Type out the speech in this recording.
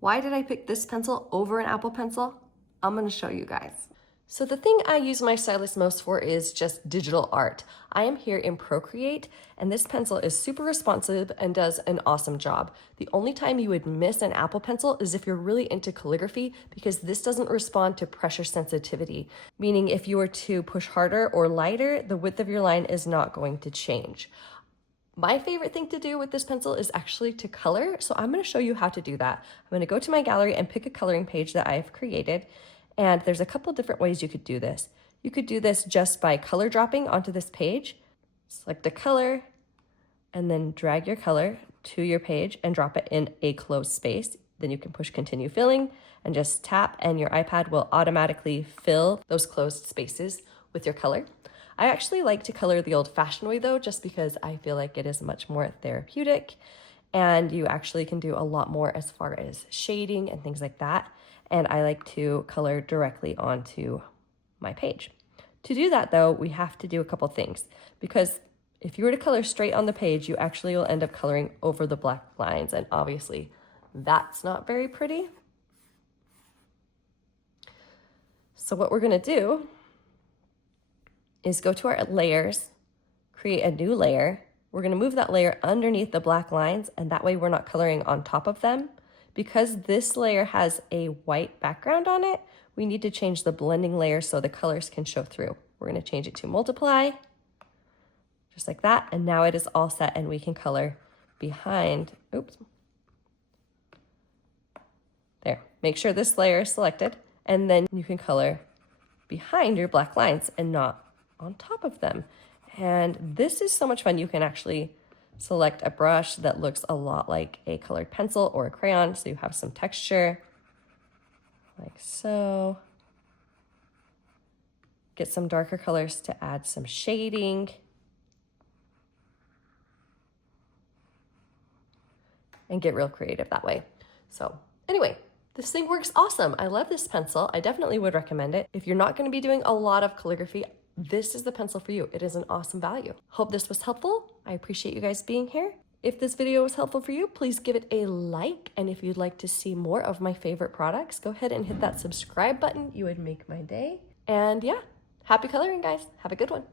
Why did I pick this pencil over an Apple Pencil? I'm gonna show you guys. So the thing I use my stylus most for is just digital art. I am here in Procreate, and this pencil is super responsive and does an awesome job. The only time you would miss an Apple Pencil is if you're really into calligraphy, because this doesn't respond to pressure sensitivity, meaning if you were to push harder or lighter, the width of your line is not going to change. My favorite thing to do with this pencil is actually to color, so I'm going to show you how to do that. I'm going to go to my gallery and pick a coloring page that I've created, and there's a couple different ways you could do this. You could do this just by color dropping onto this page. Select a color, and then drag your color to your page and drop it in a closed space. Then you can push continue filling and just tap, and your iPad will automatically fill those closed spaces with your color. I actually like to color the old-fashioned way though, just because I feel like it is much more therapeutic, and you actually can do a lot more as far as shading and things like that. And I like to color directly onto my page. To do that though, we have to do a couple things, because if you were to color straight on the page, you actually will end up coloring over the black lines, and obviously that's not very pretty. So what we're gonna do is go to our layers, create a new layer. We're gonna move that layer underneath the black lines, and that way we're not coloring on top of them. Because this layer has a white background on it, we need to change the blending layer so the colors can show through. We're gonna change it to multiply, just like that, and now it is all set, and we can color behind, oops. There, make sure this layer is selected, and then you can color behind your black lines and not on top of them. And this is so much fun. You can actually select a brush that looks a lot like a colored pencil or a crayon, so you have some texture, like so. Get some darker colors to add some shading. And get real creative that way. So anyway, this thing works awesome. I love this pencil. I definitely would recommend it. If you're not gonna be doing a lot of calligraphy, this is the pencil for you. It is an awesome value. Hope this was helpful. I appreciate you guys being here. If this video was helpful for you, please give it a like. And if you'd like to see more of my favorite products, go ahead and hit that subscribe button. You would make my day. And yeah, happy coloring, guys. Have a good one.